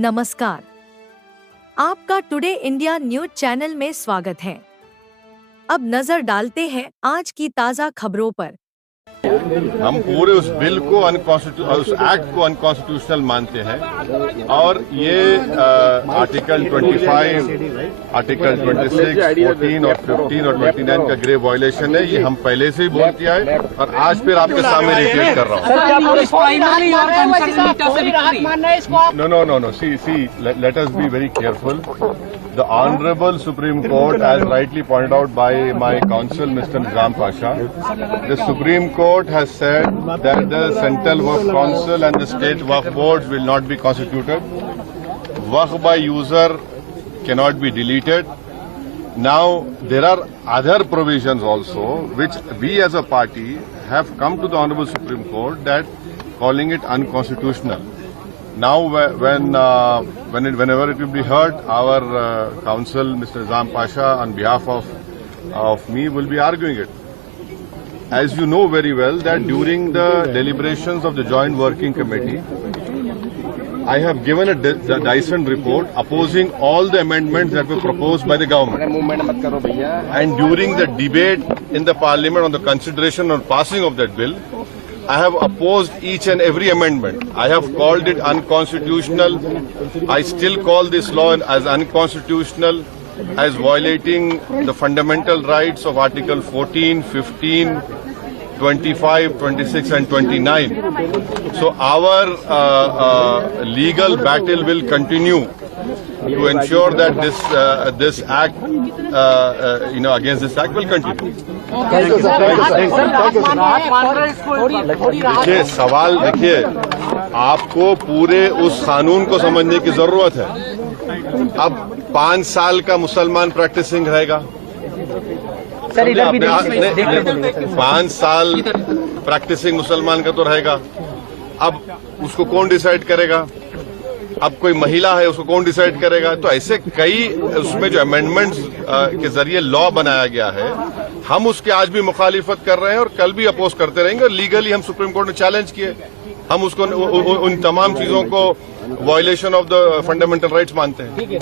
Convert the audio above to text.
नमस्कार, आपका today India news channel में स्वागत है। अब नजर डालते हैं आज की ताजा खबरों पर। हम पूरे उस बिल को उस एक्ट को अनकॉन्स्टिट्यूशनल मानते हैं और ये आर्टिकल 25, आर्टिकल 26, 14 और 15 और 29 का ग्रेव वायलेशन है। ये हम पहले से ही बोल किया है और आज फिर आपके सामने रिपीट कर रहा हूँ। No. See, let us be very careful. The Honorable Supreme Court, as rightly pointed out by my counsel, Mr. Nizam Pasha, the Supreme Court has said that the Central Waqf Council and the State Waqf Boards will not be constituted. Waqf by user cannot be deleted. Now, there are other provisions also which we as a party have come to the Honorable Supreme Court that calling it unconstitutional. Now, whenever it will be heard, our counsel, Mr. Nizam Pasha, on behalf of me, will be arguing it. As you know very well, that during the deliberations of the Joint Working Committee, I have given a Dyson report opposing all the amendments that were proposed by the government. And during the debate in the Parliament on the consideration or passing of that bill, I have opposed each and every amendment. I have called it unconstitutional. I still call this law as unconstitutional, as violating the fundamental rights of Article 14, 15, 25, 26 and 29. So our legal battle will continue to ensure that this act, against this act will continue. देखिए, सवाल देखिए, आपको पूरे उस कानून को समझने की जरूरत है। अब 5 साल का मुसलमान प्रैक्टिसिंग रहेगा, 5 साल प्रैक्टिसिंग मुसलमान का तो रहेगा। अब उसको कौन डिसाइड करेगा? अब कोई महिला है, उसको कौन डिसाइड करेगा? तो ऐसे कई उसमें जो अमेंडमेंट्स के जरिए लॉ बनाया गया है, हम उसके आज भी मुखालिफत कर रहे हैं और कल भी अपोज करते रहेंगे। और लीगली हम सुप्रीम कोर्ट में चैलेंज किए, हम उसको उन तमाम चीजों को violation of the fundamental rights मानते हैं। Thank you.